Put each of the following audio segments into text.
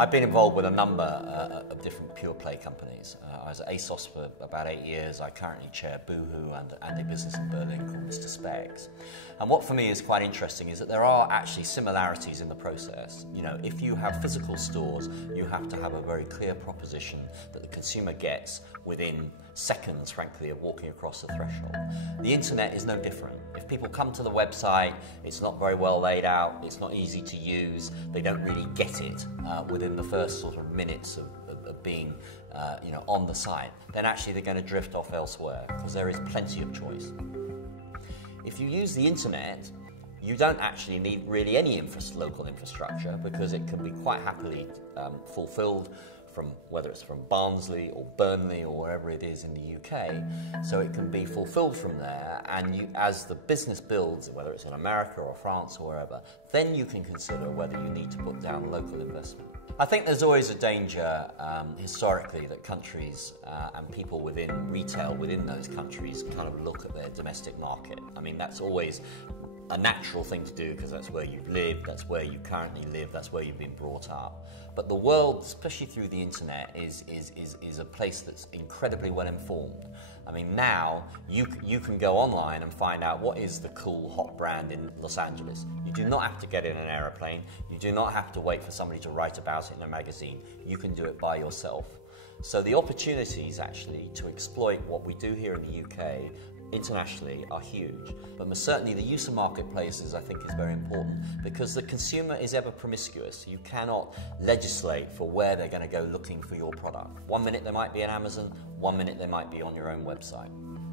I've been involved with a number of different pure play companies. I was at ASOS for about 8 years. I currently chair Boohoo and a business in Berlin called Mr. Specs. And what for me is quite interesting is that there are actually similarities in the process. You know, if you have physical stores, you have to have a very clear proposition that the consumer gets within seconds, frankly, of walking across the threshold. The internet is no different. If people come to the website, it's not very well laid out, it's not easy to use, they don't really get it within the first sort of minutes of being on the site, then actually they're going to drift off elsewhere because there is plenty of choice. If you use the internet, you don't actually need really any local infrastructure because it can be quite happily fulfilled from whether it's from Barnsley or Burnley or wherever it is in the UK. So it can be fulfilled from there, and as the business builds, whether it's in America or France or wherever, then you can consider whether you need to put down local investment. I think there's always a danger historically that countries and people within retail within those countries kind of look at their domestic market. I mean, that's always a natural thing to do because that's where you've lived, that's where you currently live, that's where you've been brought up. But the world, especially through the internet, is a place that's incredibly well informed. I mean, now you can go online and find out what is the cool hot brand in Los Angeles. You do not have to get in an aeroplane. You do not have to wait for somebody to write about it in a magazine. You can do it by yourself. So the opportunities actually to exploit what we do here in the UK internationally are huge, but certainly the use of marketplaces I think is very important because the consumer is ever promiscuous. You cannot legislate for where they're going to go looking for your product. One minute they might be on Amazon, one minute they might be on your own website.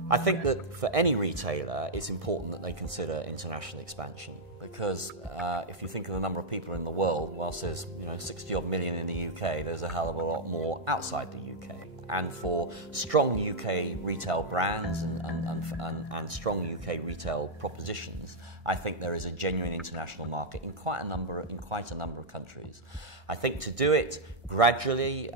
I think that for any retailer it's important that they consider international expansion because if you think of the number of people in the world, whilst there's 60 odd million in the UK, there's a hell of a lot more outside the UK. And for strong UK retail brands and strong UK retail propositions, I think there is a genuine international market in quite a number of countries. I think to do it gradually,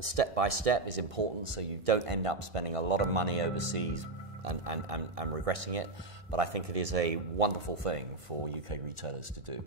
step by step, is important, so you don't end up spending a lot of money overseas and regretting it. But I think it is a wonderful thing for UK retailers to do.